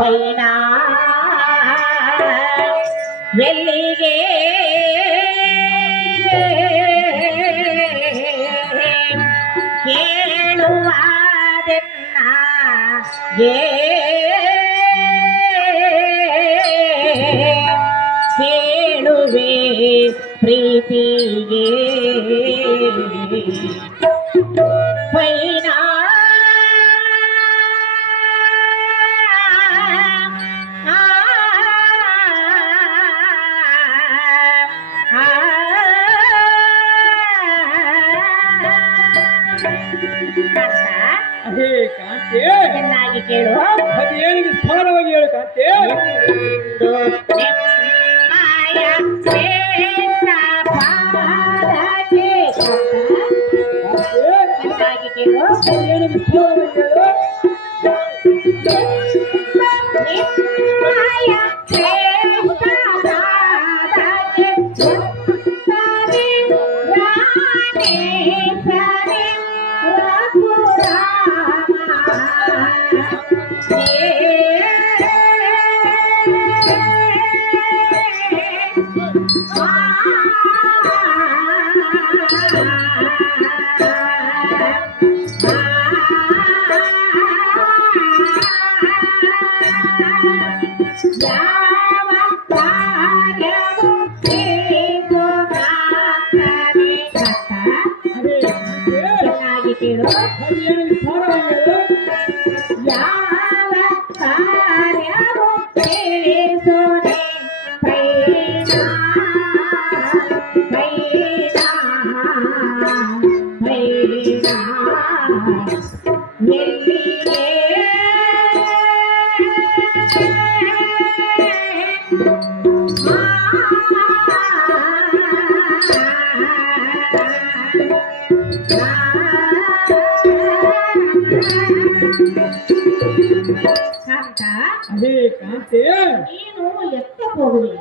ಪೈನ ಎಲ್ಲಿಗೆ? ಕೇಳುವಾದೆನ್ನ ಕೇಳುವೆ ಪ್ರೀತಿಗೆ. ಪೈನ ಹೇ ಕಾಂತೆ. ಚೆನ್ನಾಗಿ ಕೇಳು. ಸ್ಥಾನವಾಗಿ ಹೇಳು ಕಾಂತೆ. ಹೇಳು. ಯಾವ ಕಾರ್ಯವು ಎಲ್ಲಿಗೆ ಕಾಂತ ಅದೇ ಕಾಂತಿ ನೀನು ಎತ್ತ ಹೋಗುವೆ